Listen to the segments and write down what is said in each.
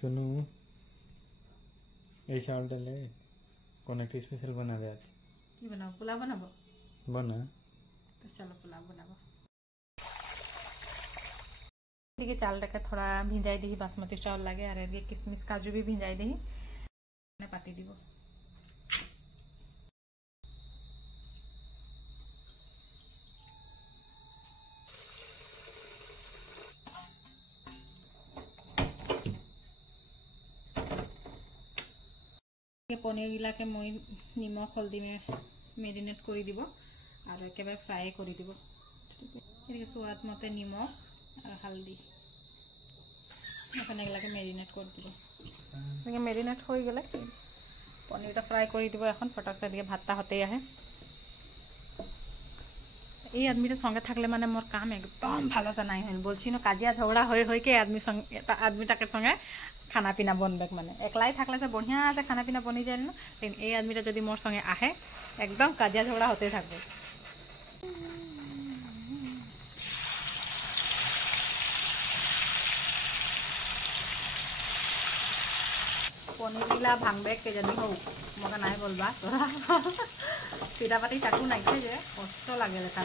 सुनो এই চাউল ডালে কোন একটা স্পেশাল বানাবে আজ কি বানাবো পোলাও বানাবো বানা তো চলো পোলাও বানাবো देखिए चावलটাকে थोड़ा भिंजाई दी बासमती चावल लगे और ये किशमिश काजू भी भिंजाई दी पाती দিব पनीर गिलाके मैं निमख हल्दी में मेरिनेट कर দিব और एकेबारे फ्राई कर দিব स्वाद मते निमख और हल्दी एगलाके मेरिनेट कर দিব मेरिनेट हो गले पनीरटा फ्राई कर দিব এখন फटक से दिए भातटा हते आए এই आदमी संगे থাকলে মানে मोर काम एकदम ভালো से নাই হইল বলছি না কাজিয়া ঝগড়া হই के आदमी संगे आदमी टाके संगे खाना पीना बनबेक माने एकलाई थाकले से बढ़िया से खाना पीना बनी जाए ना लेकिन এই आदमीटा যদি मोर संगे आए एकदम काजिया झगड़ा होते থাকবে पनीर गिला भांगबे केजनी हो मका नाय बोलबा तोरा पिठापाती चाकू नाइছে যে কষ্ট লাগে লেখা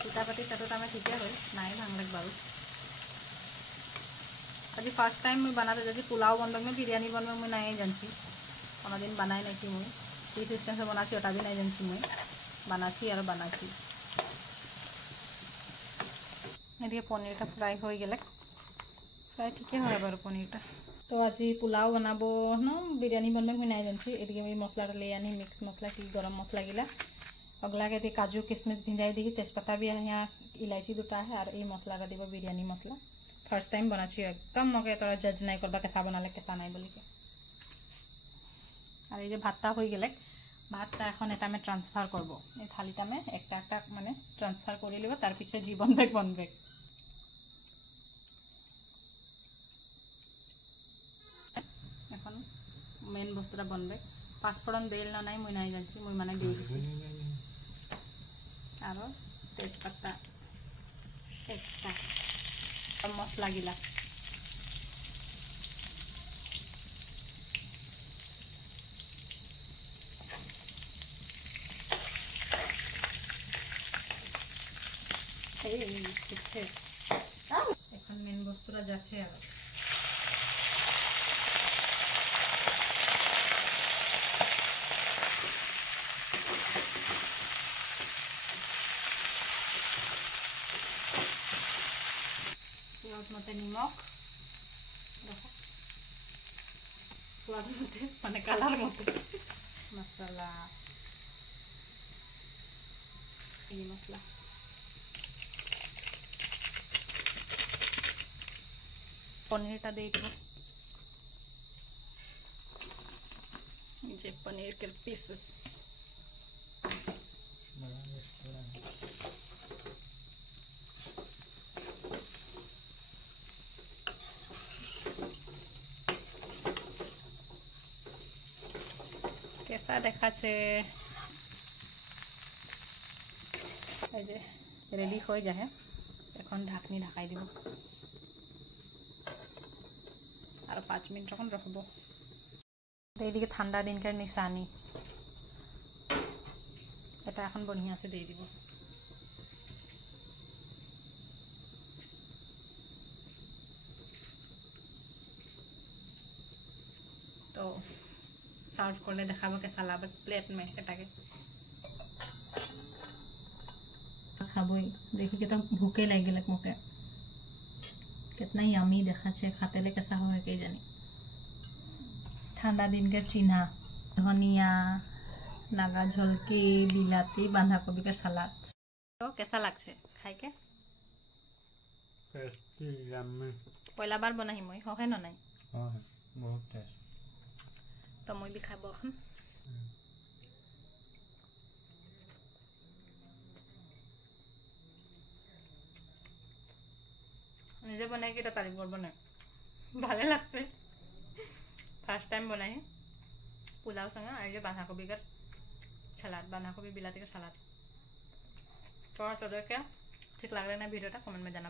पिठापाती चाटुटा मैं ठीके होल नाय भांगलेक बारू आज फर्स्ट टाइम मैं बनाते जैसे पुलाव बनबे में बिरयानी बनबे मैं नाय जानसी कोनो दिन बनाई नहीं थी मैं की सिस्टम से बनाची ओटा भी नहीं जानसी मैं बनाची और बनाची एदिके पनीरटा फ्राई हो गेले फ्राई ठीके হয় बारू पनीरटा तो आज पुलाव बनाबो न बिरयानी बनबे मैं नहीं जानसी एदिके मैं मसलाटा ले आनी मिक्स मसला की गरम मसला गिला अगला के दी काजू किशमिश भिंजाई दी तेजपत्ता भी है यहाँ इलायची दुटा है और ये मसलाटा দিব बिरयानी मसला फर्स्ट टाइम बनाची एकदम मके तोरा जज नहीं करबा कैसा बनाले कैसा नहीं बोली के और ये भातटा हो गेले भातटा এখন এটা मैं ट्रांसफर करब এই थालीटा में একটা একটা মানে ट्रांसफर कर लिब तार पीछे जी बनबे এখন मेन बस्तुटा बनबे पाँचफोड़न दिल ना नहीं मुई नहीं जानसी मुई माने दी दिसी और तेजपत्ता একটা मसला गिला এখন মেন বস্তুটা যাচ্ছে আর स्वाद मते निमक देखो स्वाद मते माने कलर मते मसाला ये मसला पनीरटा दे দিব जे पनीर के पीसेस कैसा देखा छे रेडी हो जाए এখন ঢাকনি ঢাকাই দিব আর 5 মিনিট যখন রাখবো এইদিকে ঠান্ডা দিনকার নিশানি এটা এখন बढ़िया से দিয়ে দিব तो सर्व करले देखाबो कैसा लागे प्लेट में एटाके खाबोई देखि के तो भूखे लग गेलक मके कितना यमी देखा छे खातेले कैसा होए के जानी ठंडा दिन के चिन्हा धनिया नागा झलकी बिलाती बांधा गोभी का सलाद तो कैसा लागছে खाई के टेस्टी यम्मी पहला बार बनाई মই होहे न नहीं हां बहुत टेस्ट तो मैं भी खाबो এখন নিজে बनाई के तारीफ करबो ना ভালো লাগছে फर्स्ट टाइम बनाई पुलाव संगे और ये बांधा गोभी का सलाद बांधा गोभी बिलाती का सलाद तो क्या ठीक लग रहा है ना वीडियो कमेंट में जाना।